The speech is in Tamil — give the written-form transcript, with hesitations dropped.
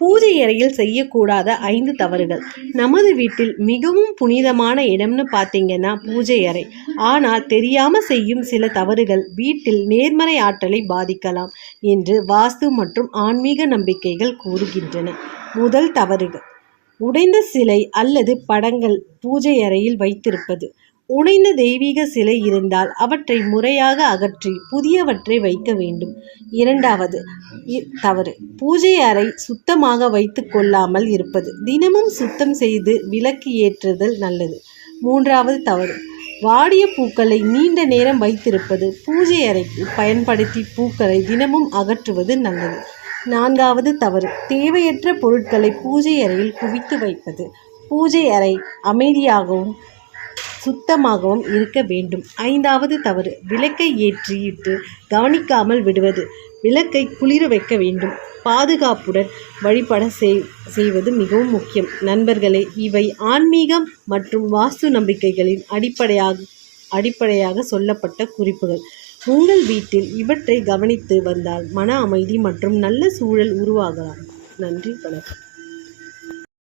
பூஜை அறையில் செய்யக்கூடாத 5 தவறுகள். நமது வீட்டில் மிகவும் புனிதமான இடம்னு பார்த்தீங்கன்னா பூஜை அறை. ஆனால் தெரியாமல் செய்யும் சில தவறுகள் வீட்டில் நேர்மறை ஆற்றலை பாதிக்கலாம் என்று வாஸ்து மற்றும் ஆன்மீக நம்பிக்கைகள் கூறுகின்றன. முதல் தவறுகள்: உடைந்த சிலை அல்லது படங்கள் பூஜை அறையில் வைத்திருப்பது. உடைந்த தெய்வீக சிலை இருந்தால் அவற்றை முறையாக அகற்றி புதியவற்றை வைக்க வேண்டும். இரண்டாவது தவறு: பூஜை அறை சுத்தமாக வைத்து கொள்ளாமல் இருப்பது. தினமும் சுத்தம் செய்து விளக்கு ஏற்றுதல் நல்லது. மூன்றாவது தவறு: வாடிய பூக்களை நீண்ட நேரம் வைத்திருப்பது. பூஜை அறைக்கு பயன்படுத்தி பூக்களை தினமும் அகற்றுவது நல்லது. நான்காவது தவறு: தேவையற்ற பொருட்களை பூஜை அறையில் குவித்து வைப்பது. பூஜை அறை அமைதியாகவும் சுத்தமாகவும் இருக்க வேண்டும். ஐந்தாவது தவறு: விளக்கை ஏற்றிவிட்டு கவனிக்காமல் விடுவது. விளக்கை குளிர வைக்க வேண்டும். பாதுகாப்புடன் வழிபட செய்வது மிகவும் முக்கியம். நண்பர்களே, இவை ஆன்மீகம் மற்றும் வாஸ்து நம்பிக்கைகளின் அடிப்படையாக சொல்லப்பட்ட குறிப்புகள். உங்கள் வீட்டில் இவற்றை கவனித்து வந்தால் மன அமைதி மற்றும் நல்ல சூழல் உருவாகலாம். நன்றி, வணக்கம்.